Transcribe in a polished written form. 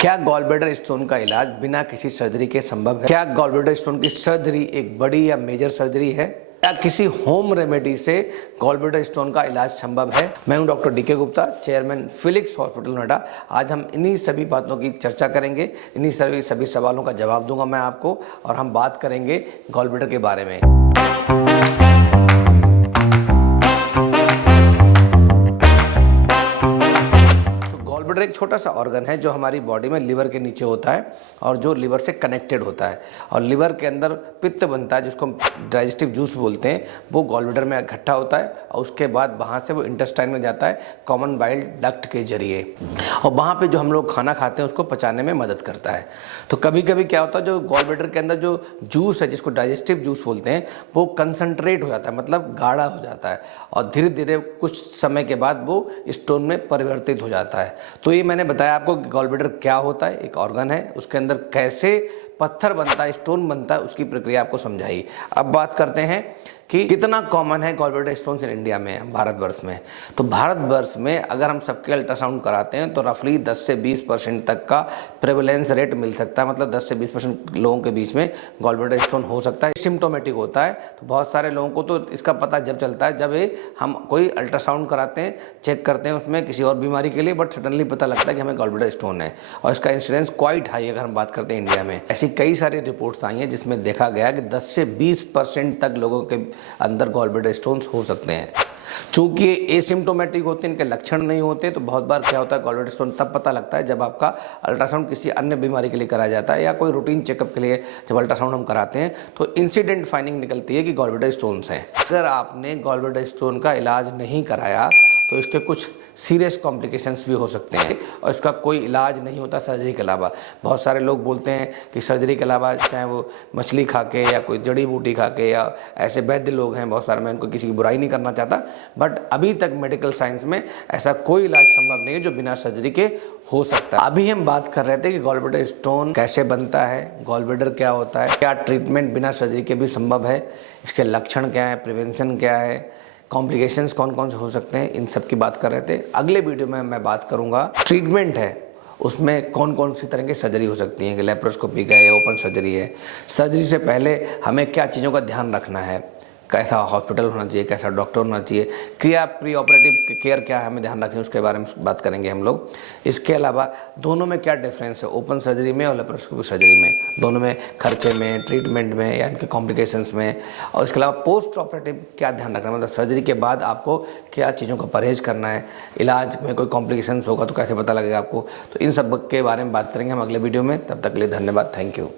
क्या gall bladder stone का इलाज बिना किसी सर्जरी के संभव है? क्या गॉल ब्लैडर स्टोन की सर्जरी एक बड़ी या मेजर सर्जरी है? क्या किसी होम रेमेडी से गॉल ब्लैडर स्टोन का इलाज संभव है? मैं हूं doctor DK Gupta, chairman Felix hospital Noida. आज हम इन्हीं सभी बातों की चर्चा करेंगे, इन्हीं सभी सवालों का जवाब दूंगा मैं आपको, और हम बात करेंगे गॉल ब्लैडर के बारे में। ब्लैडर एक छोटा सा ऑर्गन है जो हमारी बॉडी में लिवर के नीचे होता है और जो लिवर से कनेक्टेड होता है, और लिवर के अंदर पित्त बनता है जिसको हम डाइजेस्टिव जूस बोलते हैं, वो गॉल ब्लैडर में इकट्ठा होता है और उसके बाद वहाँ से वो इंटेस्टाइन में जाता है कॉमन बाइल डक्ट के जरिए, और वहाँ पे जो हम लोग खाना खाते हैं उसको पचाने में मदद करता है। तो कभी कभी क्या होता है, जो गॉल ब्लैडर के अंदर जो जूस है जिसको डाइजेस्टिव जूस बोलते हैं वो कंसनट्रेट हो जाता है, मतलब गाढ़ा हो जाता है, और धीरे धीरे कुछ समय के बाद वो स्टोन में परिवर्तित हो जाता है। तो ये मैंने बताया आपको कि गॉल ब्लैडर क्या होता है, एक ऑर्गन है, उसके अंदर कैसे पत्थर बनता है, स्टोन बनता है, उसकी प्रक्रिया आपको समझाई। अब बात करते हैं कि कितना कॉमन है gall bladder stones in India में, भारतवर्ष में। तो भारतवर्ष में अगर हम सबके अल्ट्रासाउंड कराते हैं तो रफली 10 से 20% तक का प्रेवलेंस रेट मिल सकता है, मतलब 10 से 20% लोगों के बीच में गॉल ब्लैडर स्टोन हो सकता है। सिम्टोमेटिक होता है, तो बहुत सारे लोगों को तो इसका पता जब चलता है जब हम कोई अल्ट्रासाउंड कराते हैं, चेक करते हैं उसमें किसी और बीमारी के लिए, बट सडनली पता लगता है कि हमें गॉल ब्लैडर स्टोन है, और इसका इंसिडेंस क्वाइट हाई है अगर हम बात करते हैं इंडिया में। ऐसी कई सारी रिपोर्ट्स आई हैं जिसमें देखा गया कि 10 से 20% तक लोगों के अंदर गॉल ब्लैडर स्टोन्स हो सकते हैं। चूंकि ये एसिम्टोमेटिक होते हैं, इनके लक्षण नहीं होते, तो बहुत बार क्या होता है, गॉल ब्लैडर स्टोन तब पता लगता है जब आपका अल्ट्रासाउंड किसी अन्य बीमारी के लिए कराया जाता है, या कोई रूटीन चेकअप के लिए जब अल्ट्रासाउंड हम कराते हैं तो इंसिडेंट फाइंडिंग निकलती है कि गॉल ब्लैडर स्टोन्स हैं। अगर आपने गॉल ब्लैडर स्टोन का इलाज नहीं कराया तो इसके कुछ सीरियस कॉम्प्लिकेशंस भी हो सकते हैं, और इसका कोई इलाज नहीं होता सर्जरी के अलावा। बहुत सारे लोग बोलते हैं कि सर्जरी के अलावा, चाहे वो मछली खा के या कोई जड़ी बूटी खा के, या ऐसे वैद्य लोग हैं बहुत सारे, मैं उनको किसी की बुराई नहीं करना चाहता, बट अभी तक मेडिकल साइंस में ऐसा कोई इलाज संभव नहीं है जो बिना सर्जरी के हो सकता है। अभी हम बात कर रहे थे कि गॉल ब्लैडर स्टोन कैसे बनता है, गॉल ब्लैडर क्या होता है, क्या ट्रीटमेंट बिना सर्जरी के भी संभव है, इसके लक्षण क्या है, प्रिवेंशन क्या है, कॉम्प्लिकेशंस कौन कौन से हो सकते हैं, इन सब की बात कर रहे थे। अगले वीडियो में मैं बात करूंगा ट्रीटमेंट है, उसमें कौन कौन सी तरह की सर्जरी हो सकती है, कि लेप्रोस्कोपिक है या ओपन सर्जरी है, सर्जरी से पहले हमें क्या चीज़ों का ध्यान रखना है, कैसा हॉस्पिटल होना चाहिए, कैसा डॉक्टर होना चाहिए, क्रिया प्री ऑपरेटिव केयर क्या है हमें ध्यान रखें, उसके बारे में बात करेंगे हम लोग। इसके अलावा दोनों में क्या डिफरेंस है, ओपन सर्जरी में और लेप्रोस्कोपिक सर्जरी में, दोनों में खर्चे में, ट्रीटमेंट में या इनके कॉम्प्लिकेशंस में, और इसके अलावा पोस्ट ऑपरेटिव क्या ध्यान रखना है, मतलब सर्जरी के बाद आपको क्या चीज़ों का परहेज करना है, इलाज में कोई कॉम्प्लिकेशंस होगा तो कैसे पता लगेगा आपको। तो इन सब के बारे में बात करेंगे हम अगले वीडियो में। तब तक के लिए धन्यवाद, थैंक यू।